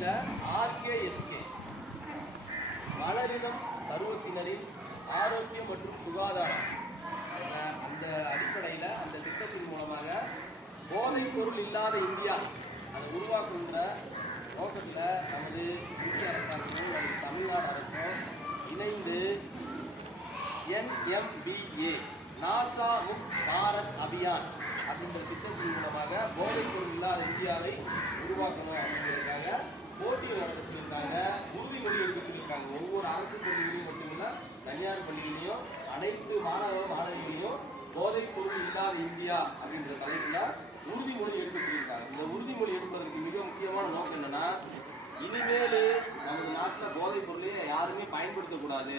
கீழே ஆர்கேஎஸ்கே வளரினம் பருவத்தினரின் ஆரோக்கியம் மற்றும் சுகாதாரம் அந்த அடிப்படையில் அந்த திட்டத்தின் மூலமாக போதைப் பொருள் இல்லாத இந்தியா அதை உருவாக்குகின்ற நோக்கத்தில் நமது இந்திய அரசாங்கமும் நமது தமிழ்நாடு அரசும் இணைந்து NMBA நாசா முக்த் பாரத் அபியான் அப்படின்ற திட்டத்தின் மூலமாக போதைப் பொருள் இல்லாத இந்தியாவை உருவாக்கணும் அப்படிங்கிறதுக்காக போட்டியை நடத்த சொல்லியிருக்காங்க, உறுதிமொழி எடுக்க சொல்லியிருக்காங்க. ஒவ்வொரு அரசு பள்ளிகளையும் மட்டுமில்ல தனியார் பள்ளிகளையும் அனைத்து மாணவ மாணவிகளையும் போதைப் பொருள் இல்லாத இந்தியா அப்படின்ற தலைப்பில் உறுதிமொழி எடுக்க சொல்லியிருக்காங்க. இந்த உறுதிமொழி எடுப்பதற்கு மிக முக்கியமான நோக்கம் என்னன்னா, இனிமேல் நமது நாட்டில் போதைப் பொருளை யாருமே பயன்படுத்தக்கூடாது,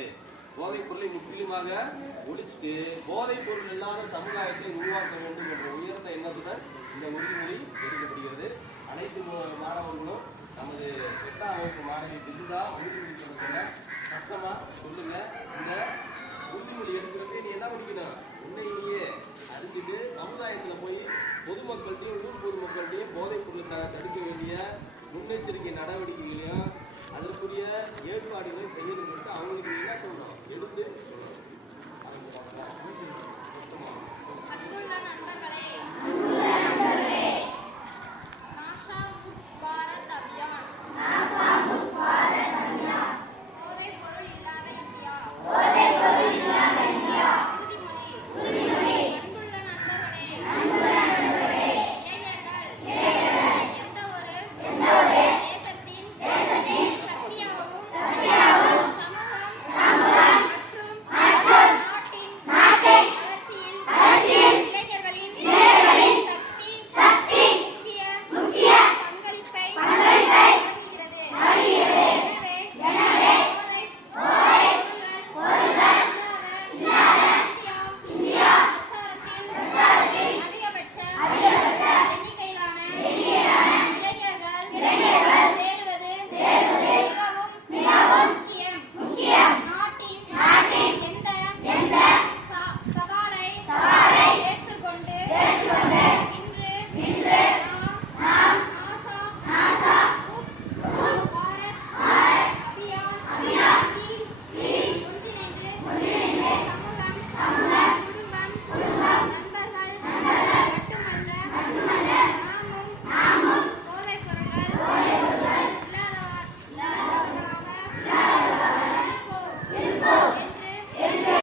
போதைப் பொருளை முற்றிலுமாக ஒழிச்சுட்டு போதைப் பொருள் இல்லாத சமுதாயத்தை உருவாக்க வேண்டும் என்ற உயர்ந்த எண்ணத்துடன் இந்த உறுதிமொழி எடுக்கப்படுகிறது. அனைத்து மாணவர்களும் நமது 8ஆம் வகுப்பு மாணவி பிசுதா உறுதிமொழி சொல்ல சத்தமாக சொல்லுங்க. இந்த உறுதிமொழி எடுக்கிறதுக்கு நீ என்ன படிக்கணும், உண்மையிலேயே அறிஞ்சிட்டு சமுதாயத்தில் போய் பொதுமக்கள்கிட்டையும் ஊர் பொதுமக்கள்கிட்டையும் போதைப் பொருளுக்காக தடுக்க வேண்டிய முன்னெச்சரிக்கை நடவடிக்கைகளையும் அதற்குரிய ஏற்பாடுகளையும் செய்யணும்.